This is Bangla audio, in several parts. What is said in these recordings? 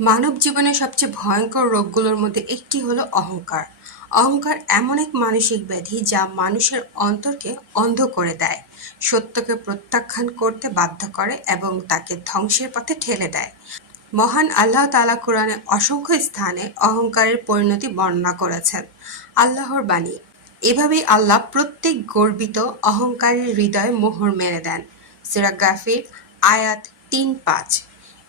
মানব জীবনের সবচেয়ে ভয়ঙ্কর রোগগুলোর মধ্যে একটি হলো অহংকার। অহংকার এমন এক মানসিক ব্যাধি যা মানুষের অন্তরকে অন্ধ করে দেয়, সত্যকে প্রত্যাখ্যান করতে বাধ্য করে এবং তাকে ধ্বংসের পথে ঠেলে দেয়। মহান আল্লাহ তালা কোরআনে অসংখ্য স্থানে অহংকারের পরিণতি বর্ণনা করেছেন। আল্লাহর বাণী, এভাবেই আল্লাহ প্রত্যেক গর্বিত অহংকারের হৃদয়ে মোহর মেরে দেন। সিরা গাফির, আয়াত তিন পাঁচ।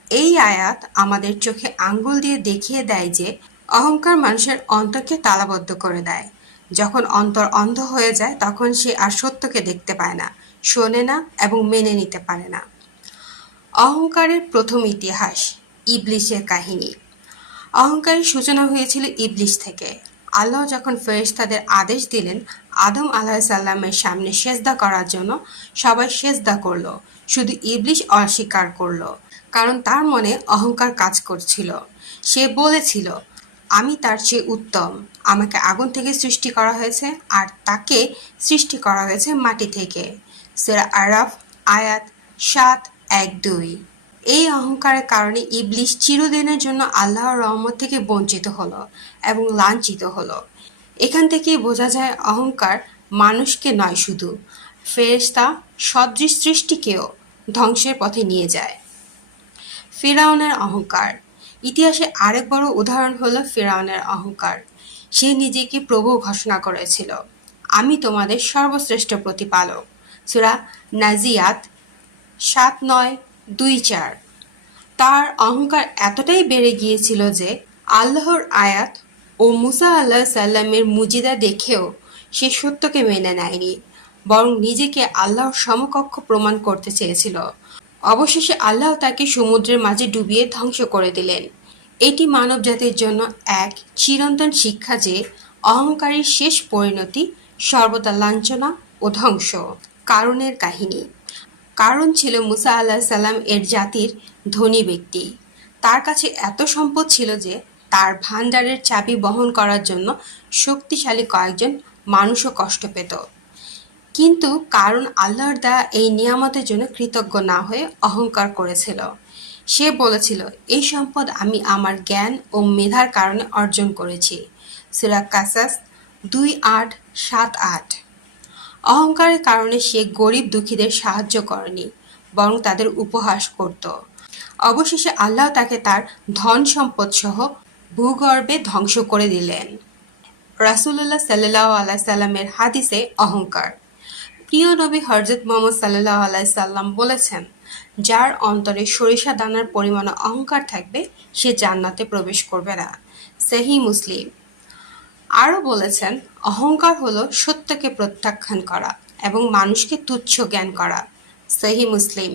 এই আয়াত আমাদের চোখে আঙ্গুল দিয়ে দেখিয়ে দেয় যে অহংকার মানুষের অন্তরকে তালাবদ্ধ করে দেয়। যখন অন্তর অন্ধ হয়ে যায়, তখন সে আর সত্যকে দেখতে পায় না, শোনে না এবং মেনে নিতে পারে না। অহংকারের প্রথম ইতিহাস, ইবলিশের কাহিনী। অহংকারের সূচনা হয়েছিল ইবলিশ থেকে। আল্লাহ যখন ফেরেশ তাদের আদেশ দিলেন, আদম আলাহিসাল্লামের সামনে সেজদা করার জন্য সবাই সেজদা করল। শুধু ইবলিশ অস্বীকার করল। কারণ তার মনে অহংকার কাজ করছিল। সে বলেছিল, আমি তার চেয়ে উত্তম। আমাকে আগুন থেকে সৃষ্টি করা হয়েছে আর তাকে সৃষ্টি করা হয়েছে মাটি থেকে। সেরা আরাফ, আয়াত সাত, এক, দুই। এই অহংকারের কারণে ইবলিশ চিরদিনের জন্য আল্লাহর রহমত থেকে বঞ্চিত হলো এবং লাঞ্ছিত হলো। এখান থেকেই বোঝা যায় অহংকার মানুষকে নয় শুধু, ফেরেশতা সদৃশ সৃষ্টিকেও ধ্বংসের পথে নিয়ে যায়। ফেরাউনের অহংকার। ইতিহাসে আরেক বড় উদাহরণ হলো ফেরাউনের অহংকার। সে নিজেকে প্রভু ঘোষণা করেছিল। আমি তোমাদের সর্বশ্রেষ্ঠ প্রতিপালক। সুরা নাজিয়াত সাত নয় দুই চার। তার অহংকার এতটাই বেড়ে গিয়েছিল যে আল্লাহর আয়াত ও মুসা আল্লাহ সাল্লামের মুজিদা দেখেও সে সত্যকে মেনে নেয়নি, বরং নিজেকে আল্লাহর সমকক্ষ প্রমাণ করতে চেয়েছিল। অবশেষে আল্লাহ তাকে সমুদ্রের মাঝে ডুবিয়ে ধ্বংস করে দিলেন। এটি মানব জাতির জন্য এক চিরন্তন শিক্ষা যে অহংকারের শেষ পরিণতি সর্বদা লাঞ্ছনা ও ধ্বংস, কারণের কাহিনী। কারণ ছিল মুসা আল্লাহ সাল্লাম এর জাতির ধনী ব্যক্তি। তার কাছে এত সম্পদ ছিল যে তার ভাণ্ডারের চাবি বহন করার জন্য শক্তিশালী কয়েকজন মানুষও কষ্ট পেত। কিন্তু কারণ আল্লাহর দেয়া এই নিয়ামতের জন্য কৃতজ্ঞ না হয়ে অহংকার করেছিল। সে বলেছিল, এই সম্পদ আমি আমার জ্ঞান ও মেধার কারণে অর্জন করেছি। সিরাক কাসাস দুই আট, সাত আট। অহংকারের কারণে সে গরিব দুঃখীদের সাহায্য করেনি, বরং তাদের উপহাস করত। অবশেষে আল্লাহ তাকে তার ধন সম্পদ সহ ভূগর্ভে ধ্বংস করে দিলেন। রাসুল্লাহ সাল্লাহ আল্লাহ সাল্লামের হাদিসে অহংকার। প্রিয় নবী হরজত মোহাম্মদ সাল্লাহ আলাই সাল্লাম বলেছেন, যার অন্তরে সরিষা দানার পরিমাণে অহংকার থাকবে, সে জান্নাতে প্রবেশ করবে না। সেহি মুসলিম। আরও বলেছেন, অহংকার হলো সত্যকে প্রত্যাখ্যান করা এবং মানুষকে তুচ্ছ জ্ঞান করা। সেহি মুসলিম।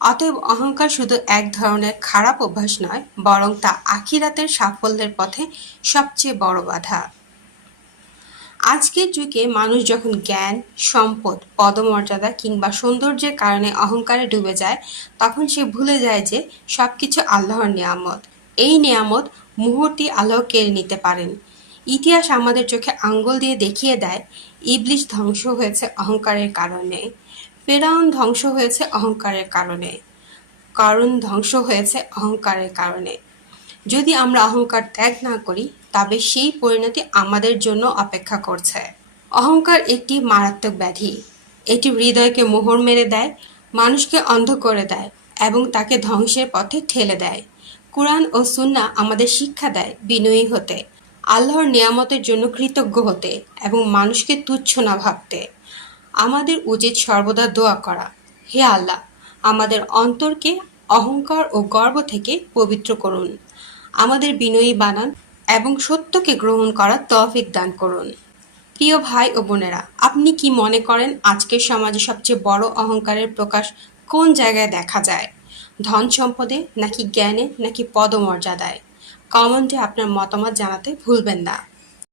অতএব অহংকার শুধু এক ধরনের খারাপ অভ্যাস নয়, বরং তা আখিরাতের সাফল্যের পথে সবচেয়ে বড় বাধা। আজকের যুগে মানুষ যখন জ্ঞান, সম্পদ, পদমর্যাদা কিংবা সৌন্দর্যের কারণে অহংকারে ডুবে যায়, তখন সে ভুলে যায় যে সবকিছু আল্লাহর নিয়ামত। এই নিয়ামত মুহূর্তে আল্লাহ কেড়ে নিতে পারেন। ইতিহাস আমাদের চোখে আঙ্গুল দিয়ে দেখিয়ে দেয়, ইবলিশ ধ্বংস হয়েছে অহংকারের কারণে, ফেরাউন ধ্বংস হয়েছে অহংকারের কারণে, কারণ ধ্বংস হয়েছে অহংকারের কারণে। যদি আমরা অহংকার ত্যাগ না করি তবে সেই পরিণতি আমাদের জন্য অপেক্ষা করছে। অহংকার একটি মারাত্মক ব্যাধি। এটি হৃদয়কে মোহর মেরে দেয়, মানুষকে অন্ধ করে দেয় এবং তাকে ধ্বংসের পথে ঠেলে দেয়। কোরআন ও সুন্না আমাদের শিক্ষা দেয় বিনয়ী হতে, আল্লাহর নিয়ামতের জন্য কৃতজ্ঞ হতে এবং মানুষকে তুচ্ছ না ভাবতে। আমাদের উচিত সর্বদা দোয়া করা, হে আল্লাহ, আমাদের অন্তরকে অহংকার ও গর্ব থেকে পবিত্র করুন। আমাদের বিনয়ী বানান এবং সত্যকে গ্রহণ করার তৌফিক দান করুন। প্রিয় ভাই ও বোনেরা, আপনি কি মনে করেন আজকের সমাজে সবচেয়ে বড় অহংকারের প্রকাশ কোন জায়গায় দেখা যায়? ধন সম্পদে নাকি জ্ঞানে নাকি পদমর্যাদায়? কমেন্টে আপনার মতামত জানাতে ভুলবেন না।